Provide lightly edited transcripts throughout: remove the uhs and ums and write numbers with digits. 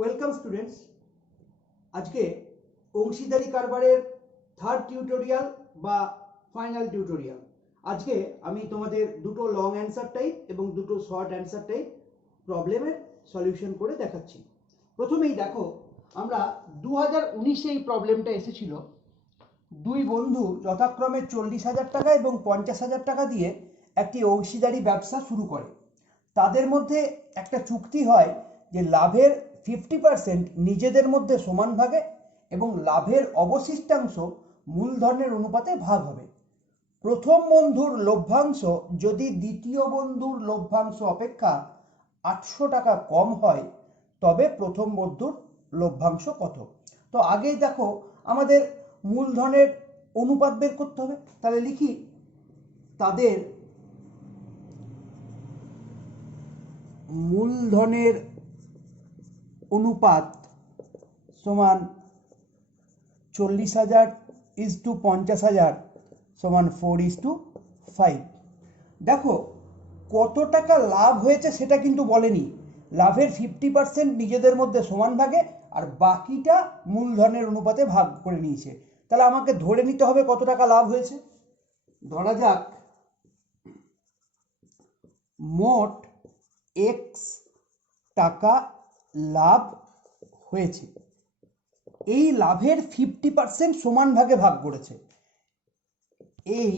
Welcome students. আজকে অংশীদারি কারবারের third tutorial বা ফাইনাল টিউটোরিয়াল। আজকে আমি তোমাদের দুটো লং অ্যান্সার টাইপ এবং দুটো শর্ট অ্যান্সার টাইপ প্রবলেমের সলিউশন করে দেখাচ্ছি। প্রথমেই দেখো, আমরা 2019-এ এই প্রবলেমটা এসেছিল। দুই বন্ধু যথাক্রমে 40,000 টাকা এবং 50,000 টাকা দিয়ে একটি অংশীদারি ব্যবসা শুরু করে। তাদের মধ্যে একটা চুক্তি হয় যে লাভের 50% নিজেদের মধ্যে সমান ভাগে এবং লাভের অবশিষ্টাংশ মূলধনের অনুপাতে ভাগ হবে। প্রথম বন্ধুর লভ্যাংশ যদি দ্বিতীয় বন্ধুর লভ্যাংশ অপেক্ষা 800 টাকা কম হয় তবে প্রথম বন্ধুর লভ্যাংশ কত। তো আগেই দেখো, আমাদের মূলধনের অনুপাত বের করতে হবে। তাহলে লিখি, তাদের মূলধনের অনুপাত সমান 40,000 ইজ টু 50,000 সমান 4:5। দেখো, কত টাকা লাভ হয়েছে সেটা কিন্তু বলেনি। লাভের 50% নিজেদের মধ্যে সমান ভাগে আর বাকিটা মূলধনের অনুপাতে ভাগ করে নিয়েছে। তাহলে আমাকে ধরে নিতে হবে কত টাকা লাভ হয়েছে। ধরা যাক মোট এক্স টাকা লাভ হয়েছে। এই লাভের 50% সমান ভাগে ভাগ করেছে। এই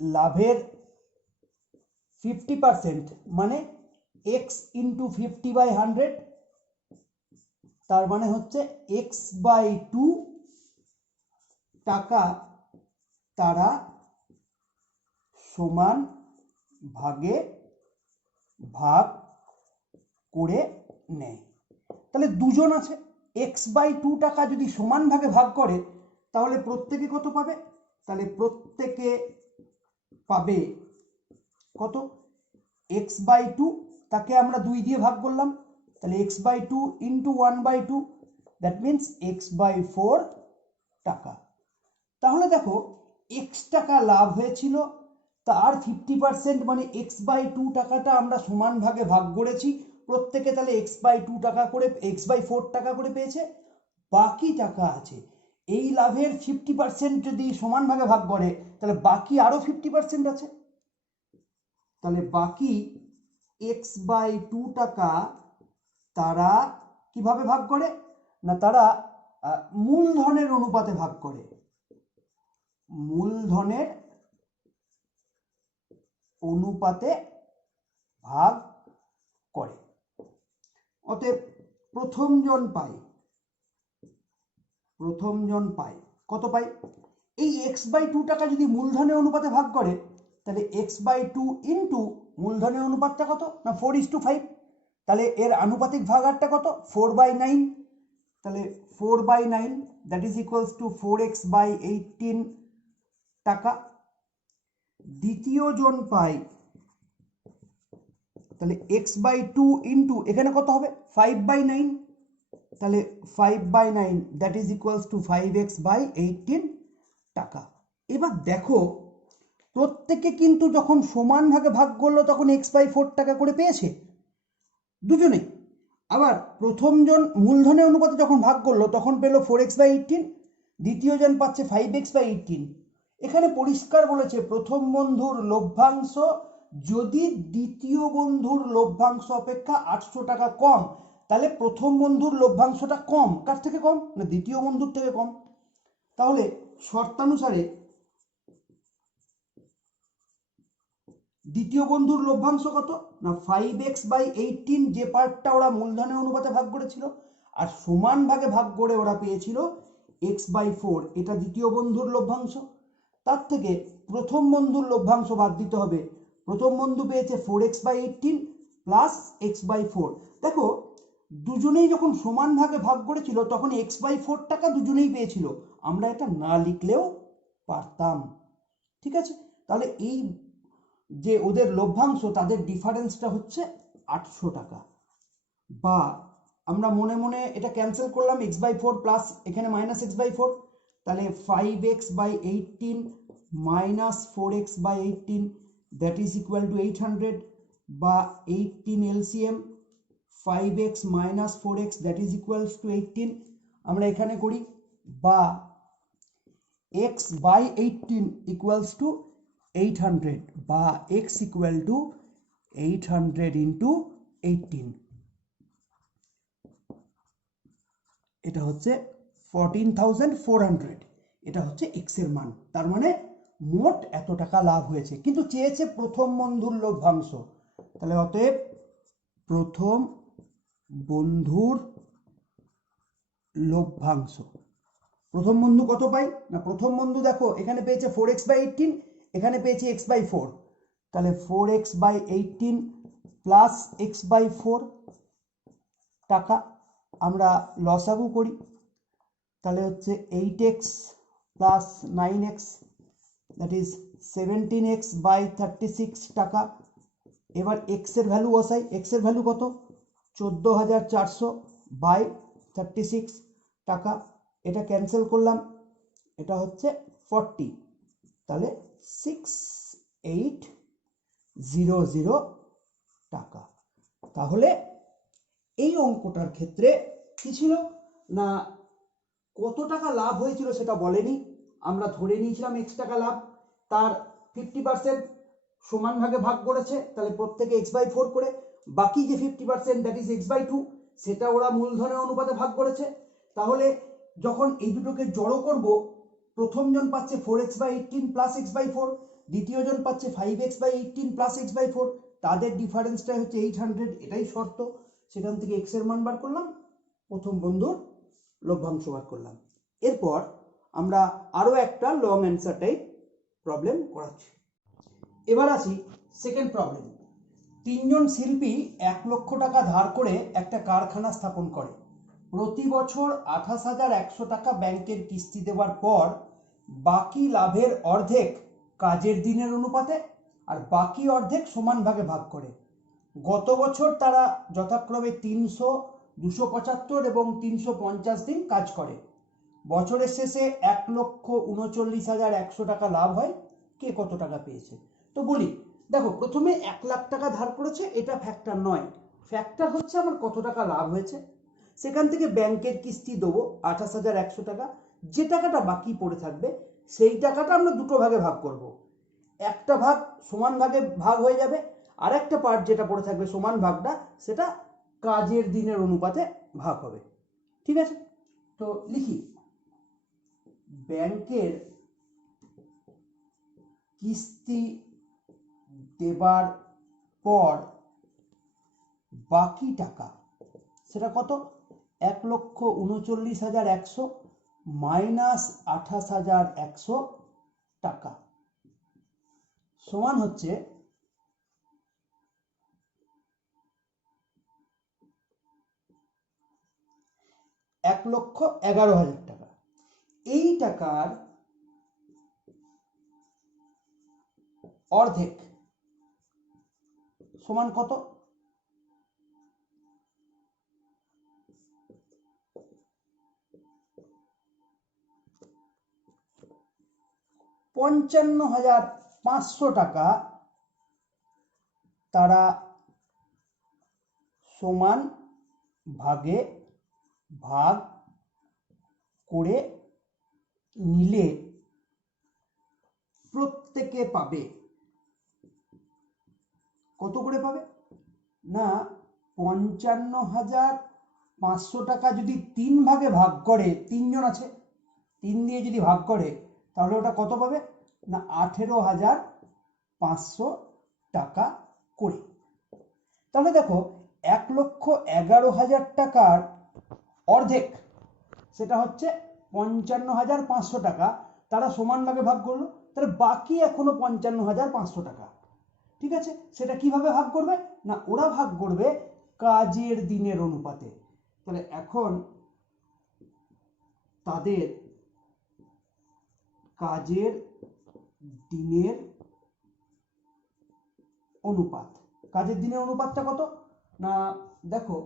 লাভের 50% মানে x ইন্টু 50/100, তার মানে হচ্ছে x/2 টাকা তারা সমান ভাগে ভাগ করে নেয়। তাহলে দুজন আছে, x/2 টাকা যদি সমান ভাগে ভাগ করে তাহলে প্রত্যেকে কত পাবে? তাহলে প্রত্যেকে পাবে কত? x/2, তাকে আমরা 2 দিয়ে ভাগ করলাম, তাহলে x/2 into 1/2, that means x/4 টাকা। তাহলে দেখো, x টাকা লাভ হয়েছিল, তার 50% মানে x/2 টাকাটা আমরা সমান ভাগে ভাগ করেছি প্রত্যেকে, তাহলে x/2 টাকা করে, x/4 টাকা করে পেয়েছে। বাকি টাকা আছে, এই লাভের 50% যদি সমান ভাগে ভাগ করে তাহলে বাকি আরো 50% আছে। তাহলে বাকি x/2 টাকা তারা কিভাবে ভাগ করে? না, তারা মূলধনের অনুপাতে ভাগ করে। মূলধনের অনুপাতে ভাগ করে। অতএব প্রথমজন পায় কত পায়? এই x/2 টাকা যদি মূলধনের অনুপাতে ভাগ করে তাহলে x/2 ইন্টু মূলধনের অনুপাতটা কত? না 4:5। তাহলে এর আনুপাতিক ভাগারটা কত? 4/9। তাহলে 4/9 that is equals to 4x/18 টাকা। দ্বিতীয় জন পায়, তাহলে x/2 ইন্টু এখানে কত হবে? 5/9। তাহলে 5/9 that is equals to 5x/18 টাকা। এবার দেখো, প্রত্যেকে কিন্তু যখন সমান ভাগে ভাগ করলো তখন x/4 টাকা করে পেয়েছে দুজনেই। আবার প্রথমজন মূলধনের অনুপাতে যখন ভাগ করলো তখন পেল 4x/18, দ্বিতীয় জন পাচ্ছে 5x/18। এখানে পরিষ্কার বলেছে প্রথম বন্ধুর লভ্যাংশ যদি দ্বিতীয় বন্ধুর লভ্যাংশ অপেক্ষা 800 টাকা কম, তাহলে প্রথম বন্ধুর লভ্যাংশটা কম। কার থেকে কম? না দ্বিতীয় বন্ধুর থেকে কম। তাহলে শর্তানুসারে দ্বিতীয় বন্ধুর লভ্যাংশ কত? না 5x/18, যে পার্টটা ওরা মূলধনের অনুপাতে ভাগ করেছিল, আর সমান ভাগে ভাগ করে ওরা পেয়েছিল x/4, এটা দ্বিতীয় বন্ধুর লভ্যাংশ। তার থেকে প্রথম বন্ধুর লভ্যাংশ বাদ দিতে হবে। প্রথম বন্ধু পেয়েছে 4x/18 প্লাস x/4। দেখো, দুজনেই যখন সমান ভাগে ভাগ করেছিল তখন x/4 টাকা দুজনেই পেয়েছিল। আমরা এটা না লিখলেও পারতাম, ঠিক আছে? তাহলে এই যে ওদের লভ্যাংশ, তাদের ডিফারেন্সটা হচ্ছে 800 টাকা। বা আমরা মনে মনে এটা ক্যান্সেল করলাম, x/4 প্লাস এখানে মাইনাস x/4, তাহলে 5x/18 minus 4x/18 that is equal to 800, বা 18 LCM 5x minus 4x that is equals to 18 আমরা এখানে করি, বা x by 18 equals to 800 বা x equal to 800 into 18, এটা হচ্ছে 14,400, এটা হচ্ছে x এর মান। তার মানে মোট এত টাকা লাভ হয়েছে, কিন্তু চেয়েছে প্রথম বন্ধুর লভ্যাংশ। তাহলে অতএব প্রথম বন্ধুর লভ্যাংশ, প্রথম বন্ধু কত পাই না, প্রথম বন্ধু দেখো এখানে পেয়েছে 4x by 18, এখানে পেয়েছে x by 4, তাহলে 4x by 18 plus x by 4 টাকা আমরা লসাগু করি, তাহলে হচ্ছে 8x plus 9x that is 17x by 36 টাকা। এবার x এর ভ্যালু বসাই, x এর ভ্যালু কত, 14,400 by 36 টাকা, এটা ক্যান্সেল করলাম, এটা হচ্ছে 40, তাহলে 6800 টাকা। তাহলে এই অঙ্কটার ক্ষেত্রে কি ছিল না, কত টাকা লাভ হয়েছিল সেটা বলেনি, আমরা ধরে নিয়েছিলাম x টাকা লাভ, তার 50% সমান ভাগে ভাগ করেছে, তাহলে প্রত্যেকে x by 4 করে, বাকি যে 50% দ্যাট ইজ x by 2 সেটা ওরা মূলধনের অনুপাতে ভাগ করেছে। তাহলে যখন এই দুটোকে জড়ো করব, প্রথম জন পাচ্ছে 4x by 18 plus x by 4, দ্বিতীয় জন পাচ্ছে 5x by 18 plus x by 4, তাদের ডিফারেন্সটাই হচ্ছে 800, এটাই শর্ত। সেখান থেকে x এর মান বার করলাম, প্রথম বন্ধুর লভ্যাংশ বার করলাম। এরপর আমরা আরো একটা লং অ্যান্সার টাইপ প্রবলেম করাচ্ছি। এবার আসি সেকেন্ড প্রবলেম। তিনজন শিল্পী 1 লক্ষ টাকা ধার করে একটা কারখানা স্থাপন করে, প্রতি বছর 28,100 টাকা ব্যাংকের কিস্তি দেওয়ার পর বাকি লাভের অর্ধেক কাজের দিনের অনুপাতে আর বাকি অর্ধেক সমান ভাগে ভাগ করে। গত বছর তারা যথাক্রমে 300, 275 এবং 350 দিন কাজ করে। বছরের শেষে 1,39,100 টাকা লাভ হয়, কে কত টাকা পেয়েছে? তো বলি, দেখো প্রথমে 1 লাখ টাকা ধার করেছে, এটা ফ্যাক্টর নয়, ফ্যাক্টর হচ্ছে আমার কত টাকা লাভ হয়েছে। সেখান থেকে ব্যাংকের কিস্তি দেবো 28,100 টাকা, যে টাকাটা বাকি পড়ে থাকবে সেই টাকাটা আমরা দুটো ভাগে ভাগ করব, একটা ভাগ সমান ভাগে ভাগ হয়ে যাবে, আর একটা পার্ট যেটা পড়ে থাকবে সমান ভাগটা সেটা কাজের দিনের অনুপাতে ভাগ হবে। ঠিক আছে, তো লিখি, ব্যাংকের কিস্তি দেবার পর বাকি টাকা সেটা কত, 1,39,100 মাইনাস 28,100 টাকা সমান হচ্ছে 1,11,000 টাকা। এই টাকার অর্ধেক সমান কত, 55,500 টাকা তারা সমান ভাগে ভাগ করে নিলে প্রত্যেকে পাবে, কত করে পাবে না, 55,500 টাকা যদি 3 ভাগে ভাগ করে, 3 জন আছে 3 দিয়ে যদি ভাগ করে তাহলে ওটা কত পাবে না 18,500 টাকা করে। তাহলে দেখো 1,11,000 টাকার অর্ধেক সেটা হচ্ছে 55,500 টাকা, তারা সমান ভাগে ভাগ করলো, তাহলে বাকি এখনো 55,500 টাকা। ঠিক আছে, সেটা কিভাবে ভাগ করবে না, ওরা ভাগ করবে কাজের দিনের অনুপাতে। তাহলে এখন তাদের কাজের দিনের অনুপাত, কাজের দিনের অনুপাতটা কত না, দেখো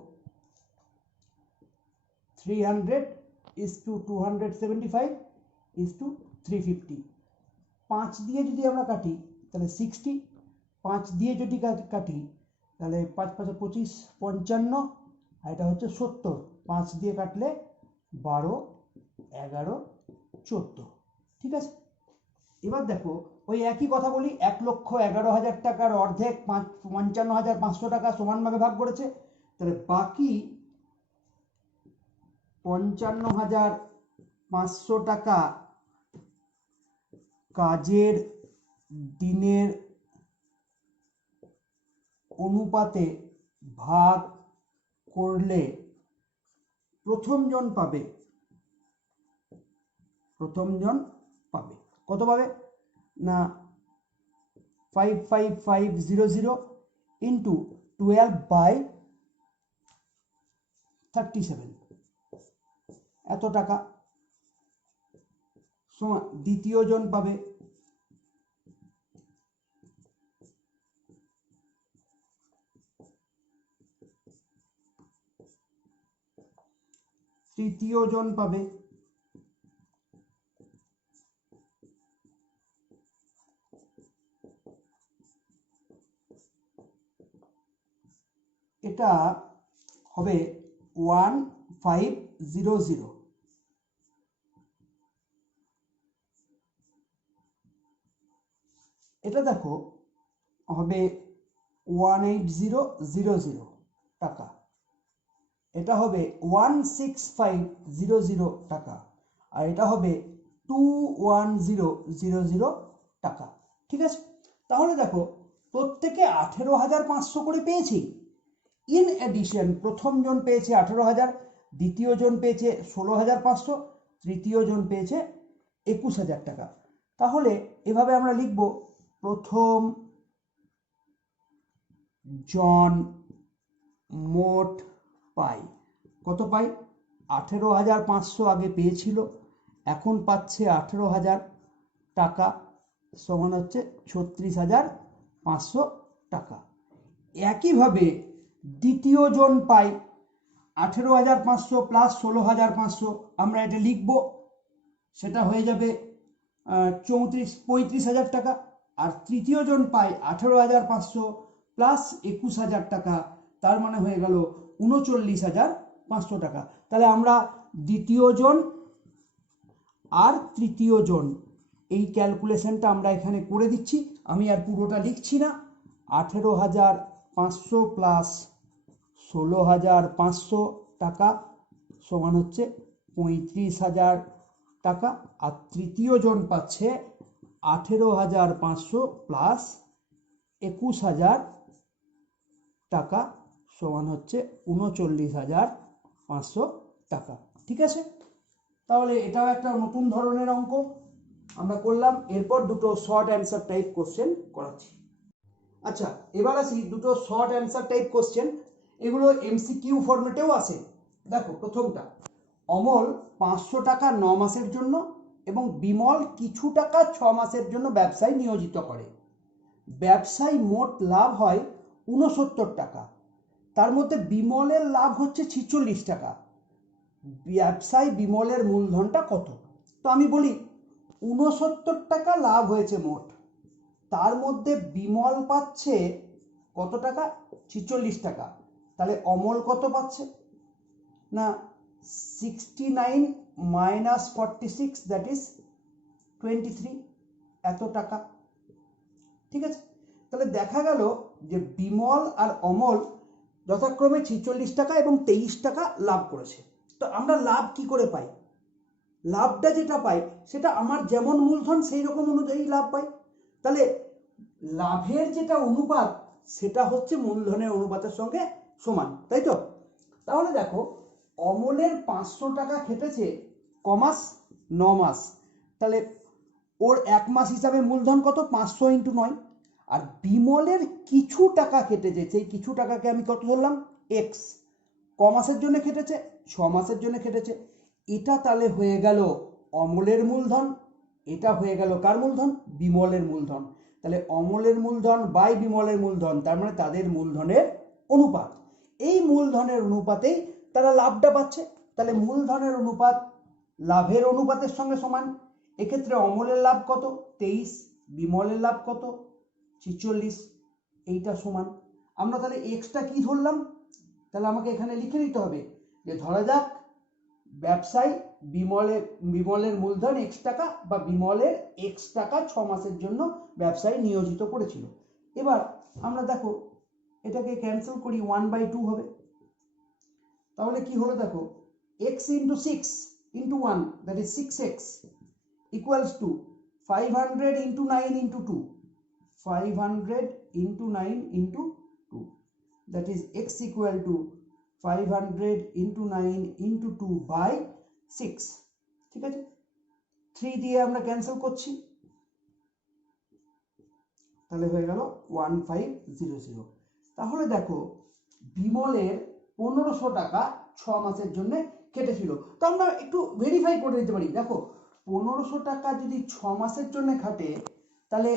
300:275:350, 5 দিয়ে যদি আমরা কাটি তাহলে 60, 5 দিয়ে যদি কাটি তাহলে 5 5 25, 55, আর এটা হচ্ছে 70, 5 দিয়ে কাটলে 12, 11, 14। ঠিক আছে, এবার দেখো ওই একই কথা বলি, 1,11,000 টাকার অর্ধেক 55,500 টাকা সমানভাবে ভাগ করেছে, তাহলে বাকি 55,500 টাকা কাজের দিনের অনুপাতে ভাগ করলে প্রথমজন পাবে কত পাবে না 55500 ইন্টু 12/37 এত টাকা সমান দ্বিতীয় জন পাবে তৃতীয় জন পাবে এটা হবে 1500। এটা দেখো হবে 18000 টাকা, এটা হবে 16500 টাকা, আর এটা হবে 21000 টাকা। ঠিক আছে, তাহলে দেখো প্রত্যেকে 18,500 করে পেয়েছি। ইন এডিশন প্রথম জন পেয়েছে 18,000, দ্বিতীয় জন পেয়েছে 16,500, তৃতীয় জন পেয়েছে 21,000 টাকা। তাহলে এভাবে আমরা লিখব, প্রথম জন মোট পায় কত পাই 18,500 আগে পেয়েছিল, এখন পাচ্ছে 18,000 টাকা, সমান হচ্ছে 36,500 টাকা। একইভাবে দ্বিতীয় জন পাই 18,500 প্লাস 16,500, আমরা এটা লিখব, সেটা হয়ে যাবে 35,000 টাকা। আর তৃতীয় জন পাই 18,500 প্লাস 21,000 টাকা, তার মানে হয়ে গেল 39,500 টাকা। তাহলে আমরা দ্বিতীয় জন আর তৃতীয় জন এই ক্যালকুলেশনটা আমরা এখানে করে দিচ্ছি, আমি আর পুরোটা লিখছি না। 18,500 প্লাস 16,500 টাকা সমান হচ্ছে 35,000 টাকা, আর তৃতীয় জন পাচ্ছে 18,500 প্লাস 21,000 টাকা সমান হচ্ছে 39,500 টাকা। ঠিক আছে, তাহলে এটাও একটা নতুন ধরনের অঙ্ক আমরা করলাম। এরপর দুটো শর্ট অ্যান্সার টাইপ কোশ্চেন করাচ্ছি। আচ্ছা, এবার আসি দুটো শর্ট অ্যান্সার টাইপ কোশ্চেন, এগুলো এমসিকিউ ফরম্যাটেও আসে। দেখো প্রথমটা, অমল 500 টাকা 9 মাসের জন্য এবং বিমল কিছু টাকা 6 মাসের জন্য ব্যবসায় নিয়োজিত করে। ব্যবসায় মোট লাভ হয় 69 টাকা, তার মধ্যে বিমলের লাভ হচ্ছে 46 টাকা। ব্যবসায় বিমলের মূলধনটা কত? তো আমি বলি 69 টাকা লাভ হয়েছে মোট, তার মধ্যে বিমল পাচ্ছে কত টাকা? 46 টাকা। তাহলে অমল কত পাচ্ছে না 69 মাইনাস 46, দ্যাট ইজ 23, এত টাকা। ঠিক আছে, তাহলে দেখা গেল যে বিমল আর অমল যথাক্রমে 46 টাকা এবং 23 টাকা লাভ করেছে। তো আমরা লাভ কি করে পাই? লাভটা যেটা পাই সেটা আমার যেমন মূলধন সেই রকম অনুযায়ী লাভ পাই। তাহলে লাভের যেটা অনুপাত সেটা হচ্ছে মূলধনের অনুপাতের সঙ্গে সমান, তাই তো? তাহলে দেখো অমলের 500 টাকা খেটেছে কমাস 9 মাস, তাহলে ওর 1 মাস হিসাবে মূলধন কত? 500 × 9। আর বিমলের কিছু টাকা খেটেছে, সেই কিছু টাকাকে আমি কত ধরলাম? এক্স। ক মাসের জন্য খেটেছে? 6 মাসের জন্য খেটেছে। এটা তাহলে হয়ে গেল অমলের মূলধন, এটা হয়ে গেল কার মূলধন? বিমলের মূলধন। তাহলে অমলের মূলধন বাই বিমলের মূলধন, তার মানে তাদের মূলধনের অনুপাত। এই মূলধনের অনুপাতেই তারা লাভটা পাচ্ছে। তাহলে মূলধনের অনুপাত লাভের অনুপাতের সঙ্গে সমান। এক্ষেত্রে অমলের লাভ কত? 23, বিমলের লাভ কত? 46, এইটা সমান। আমরা তাহলে এক্সটা কি ধরলাম? তাহলে আমাকে এখানে লিখে দিতে হবে যে ধরা যাক ব্যবসায়ী বিমলের মূলধন x টাকা বা বিমলের x টাকা 6 মাসের জন্য ব্যবসায়ী নিয়োজিত করেছিল। এবার আমরা দেখো এটাকে ক্যান্সেল করি, 1/2 হবে। তাহলে কি হলো দেখো, x into 6 into 1 that is 6x equals to 500 into 9 into 2, 500 into 9 into 2, that is x equal to 500 into 9 into 2 by 6। ঠিক আছে, 3 দিয়ে আমরা ক্যান্সেল করছি, তাহলে হয়ে গেল 1500। তাহলে দেখো বিমলের 1500 টাকা 6 মাসের জন্য কেটেছিল। তো আমরা একটু ভেরিফাই করে নিতে পারি, দেখো 1500 টাকা যদি 6 মাসের জন্য খাটে তাহলে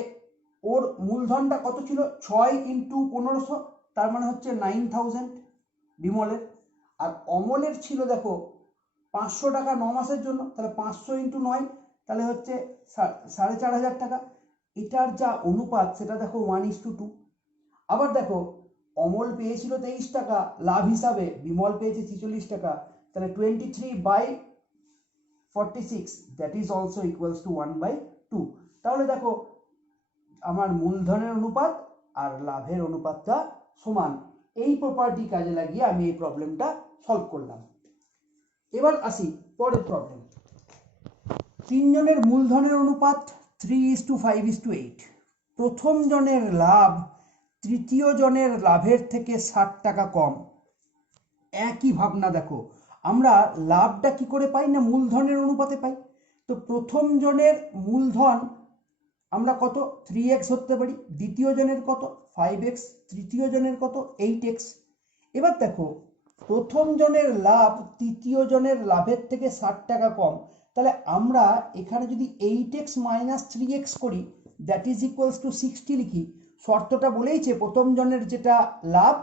ওর মূলধনটা কত ছিল, 6 ইন্টু 1500, তার মানে হচ্ছে 9000 বিমলের। আর অমলের ছিল দেখো 500 টাকা 9 মাসের জন্য, তাহলে 500 ইন্টু 9 তাহলে হচ্ছে 4500 টাকা। এটার যা অনুপাত সেটা দেখো 1:2। আবার দেখো অমল পেয়েছিল 23 টাকা লাভ হিসাবে, বিমল পেয়েছে 46 টাকা, তাহলে 23/46 that is also equals to 1/2। তাহলে দেখো আমার মূলধনের অনুপাত আর লাভের অনুপাতটা সমান। এই প্রপার্টি কাজে লাগিয়ে আমি এই প্রবলেমটা সলভ করলাম। এবার আসি পরের প্রবলেম। তিনজনের মূলধনের অনুপাত 3:5:8। প্রথম জনের লাভ তৃতীয় জনের লাভের থেকে 60 টাকা কম। একই ভাবনা, দেখো আমরা লাভটা কি করে পাই না মূলধনের অনুপাতে পাই। তো প্রথম জনের মূলধন আমরা কত 3x ধরতে পারি, দ্বিতীয় জনের কত 5x, তৃতীয় জনের কত 8x। এবার দেখো প্রথম জনের লাভ তৃতীয় জনের লাভের থেকে 60 টাকা কম, তাহলে আমরা এখানে যদি 8x মাইনাস 3x করি দ্যাট ইজ ইকুয়ালস টু 60 লিখি। শর্তটা বলেইছে প্রথম জনের যেটা লাভ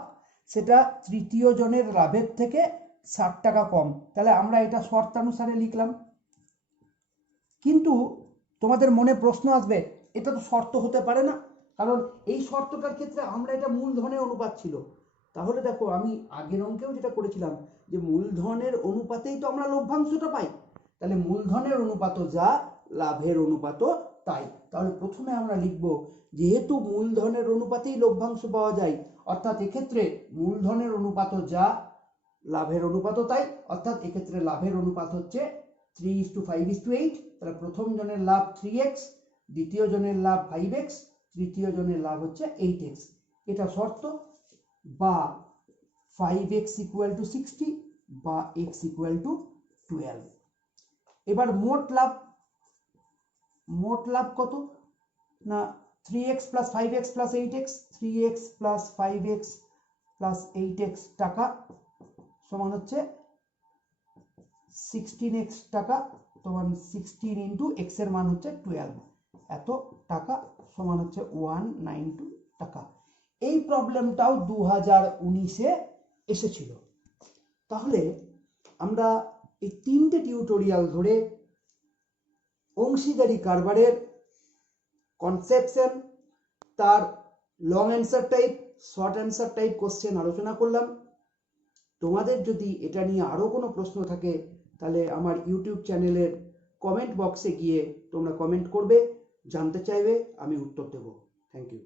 সেটা তৃতীয় জনের লাভের থেকে 60 টাকা কম, তাহলে আমরা এটা শর্তানুসারে লিখলাম। কিন্তু তোমাদের মনে প্রশ্ন আসবে, এটা তো শর্ত হতে পারে না, কারণ এই শর্তটার ক্ষেত্রে আমরা এটা মূলধনের অনুপাত ছিল। তাহলে দেখো আমি আগের অঙ্কেও যেটা করেছিলাম যে মূলধনের অনুপাতেই তো আমরা লভ্যাংশটা পাই, তাহলে মূলধনের অনুপাত যা লাভের অনুপাত তাই। তাহলে প্রথমে আমরা লিখব যেহেতু মূলধনের অনুপাতেই লভ্যাংশ পাওয়া যায়, অর্থাৎ এক্ষেত্রে মূলধনের অনুপাত যা লাভের অনুপাত তাই, অর্থাৎ এক্ষেত্রে লাভের অনুপাত হচ্ছে 3:5:8। তাহলে প্রথম জনের লাভ 3x, দ্বিতীয় জনের লাভ 5x, তৃতীয় জনের লাভ হচ্ছে 8x। এটা শর্ত, বা 5x ইকুয়াল টু 60 বা x ইকুয়াল টু 12। এবার মোট লাভ কত না 3x plus 5x plus 8x, 3x plus 5x plus 8x টাকা সমান হচ্ছে 16x টাকা, তোমার 16 ইন্টু x এর মান হচ্ছে 12, এত টাকা সমান হচ্ছে 192 টাকা। এই প্রবলেমটাও 2019-এ এসেছিল। তাহলে আমরা এই তিনটে টিউটোরিয়াল ধরে অংশীদারি কারবারের কনসেপশন, তার long answer type, short answer type question আলোচনা করলাম। তোমাদের যদি এটা নিয়ে আরও কোনো প্রশ্ন থাকে তাহলে আমার ইউটিউব চ্যানেলের কমেন্ট বক্সে গিয়ে তোমরা কমেন্ট করবে, জানতে চাইবে, আমি উত্তর দেব। Thank you.